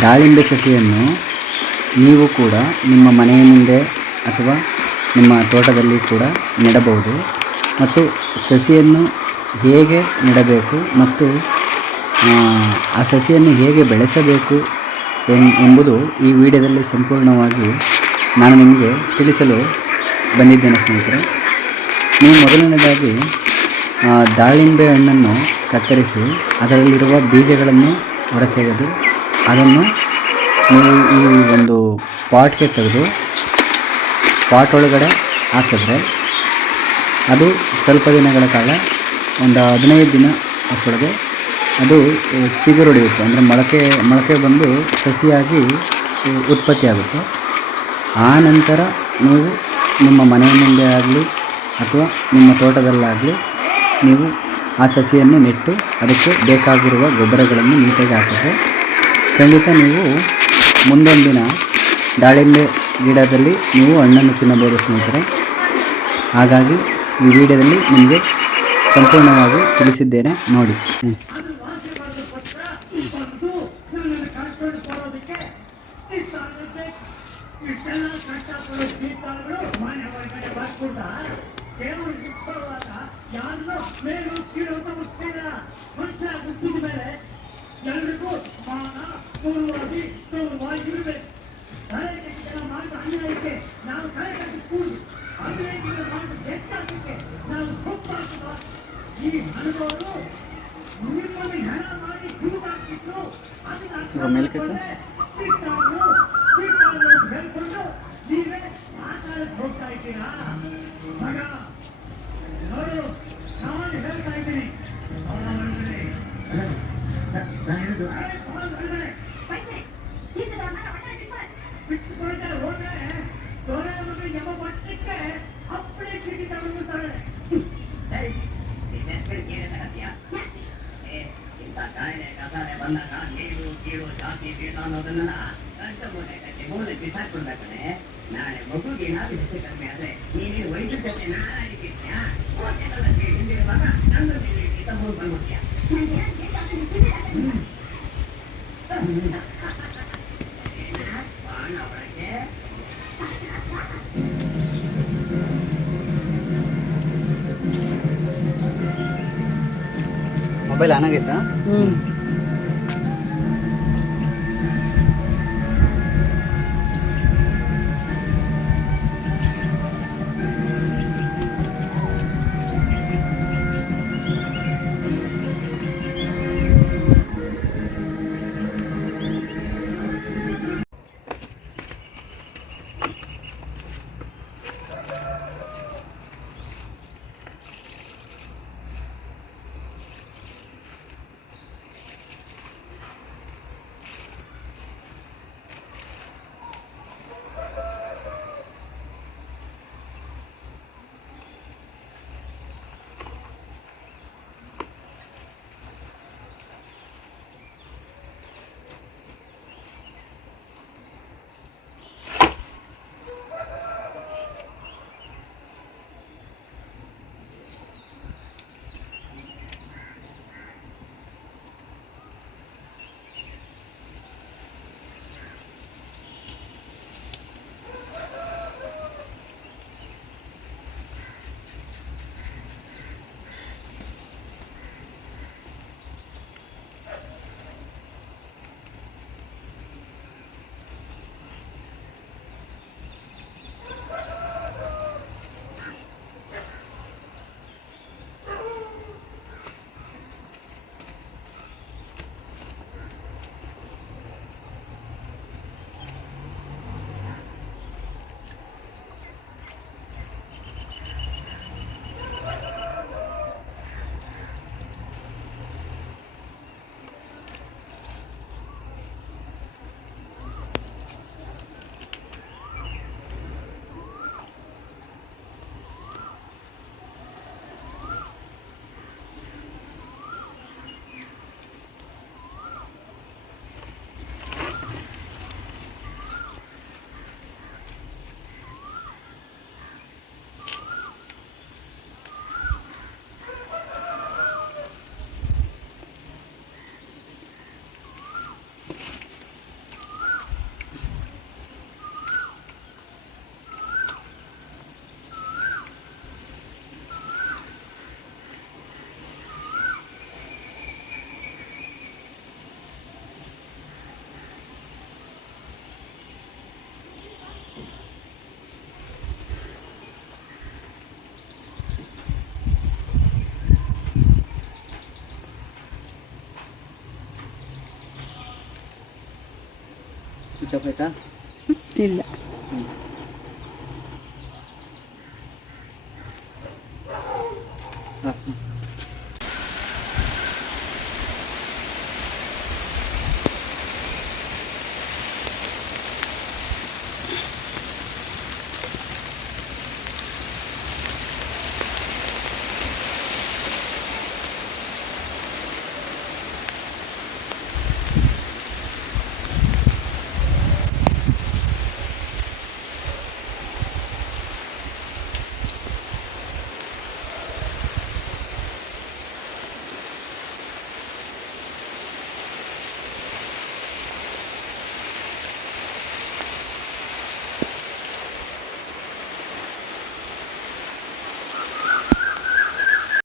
ದಾಳಿಂಬೆ ಸಸಿಯನ್ನು ನೀವು ಕೂಡ ನಿಮ್ಮ ಮನೆಯ ಮುಂದೆ ಅಥವಾ ನಿಮ್ಮ ತೋಟದಲ್ಲಿ ಕೂಡ ನೆಡಬಹುದು. ಮತ್ತು ಸಸಿಯನ್ನು ಹೇಗೆ ನೆಡಬೇಕು ಮತ್ತು ಆ, ಸಸಿಯನ್ನು ಹೇಗೆ ಬೆಳೆಸಬೇಕು ಎಂಬುದು ಈ ವಿಡಿಯೋದಲ್ಲಿ ಸಂಪೂರ್ಣವಾಗಿ ನಾನು ನಿಮಗೆ ತಿಳಿಸಲು ಬಂದಿದ್ದೇನೆ ಸ್ನೇಹಿತರೆ. ನೀವು ಮೊದಲನೇದಾಗಿ ದಾಳಿಂಬೆ ಹಣ್ಣನ್ನು ಕತ್ತರಿಸಿ ಅದರಲ್ಲಿರುವ ಬೀಜಗಳನ್ನು ಹೊರತೆಗೆದು ಅದನ್ನು ನೀವು ಈ ಒಂದು ಪಾಟ್ಗೆ ತೆಗೆದು ಪಾಟ್ ಒಳಗಡೆ ಹಾಕಿದ್ರೆ ಅದು ಸ್ವಲ್ಪ ದಿನಗಳ ಕಾಲ, ಒಂದು ಹದಿನೈದು ದಿನ ಅಷ್ಟೊಳಗೆ ಅದು ಚಿಗುರೊಡೆಯುತ್ತೆ ಅಂದರೆ ಮೊಳಕೆ ಮೊಳಕೆ ಬಂದು ಸಸಿಯಾಗಿ ಉತ್ಪತ್ತಿಯಾಗುತ್ತೆ ಆ ನಂತರ ನೀವು ನಿಮ್ಮ ಮನೆ ಮುಂದೆ ಆಗಲಿ ಅಥವಾ ನಿಮ್ಮ ತೋಟದಲ್ಲಾಗಲಿ ನೀವು ಆ ಸಸಿಯನ್ನು ನೆಟ್ಟು ಅದಕ್ಕೆ ಬೇಕಾಗಿರುವ ಗೊಬ್ಬರಗಳನ್ನು ನೀಟಾಗಿ ಹಾಕಿದ್ರೆ ಖಂಡಿತ ನೀವು ಮುಂದೊಂದು ದಿನ ದಾಳಿಂಬೆ ಗಿಡದಲ್ಲಿ ನೀವು ಹಣ್ಣನ್ನು ತಿನ್ನಬಹುದು ಸ್ನೇಹಿತರೆ ಹಾಗಾಗಿ ಈ ವಿಡಿಯೋದಲ್ಲಿ ನಿಮಗೆ ಸಂಪೂರ್ಣವಾಗಿ ತಿಳಿಸಿದ್ದೇನೆ ನೋಡಿ ಹ್ಮ್. ಎಲ್ರಿಗೂ सब मिल के। ಕಾಯಿಲೆ ಕಸಾಲೆ ಬಂದಾಗ ನೀರು ಕೀಳು ಜಾತಿ ಪೀಠ ಅನ್ನೋದನ್ನ ಕಷ್ಟಪಟ್ಟೆ ಕಟ್ಟಿ ಮೂಲೆ ಬಿಸಾಕ್ಬಿಡ್ಬೇಕಂದ್ರೆ ನಾಳೆ ಮಗುಗೆ ಏನಾದ್ರು ಹೆಚ್ಚು ಕಡಿಮೆ ಆದ್ರೆ ನೀನೇನು ವೈದ್ಯ ಜೊತೆ ನಾರಾಡಿರ್ತೀಯ ಹಿಂದಿರುವಾಗ ನನ್ನ ಮೂರು ಬಂದ್ಬಿಡ್ತೀಯ पहिला ना घेता ചോക്ലേറ്റാ? ഇല്ല. ആ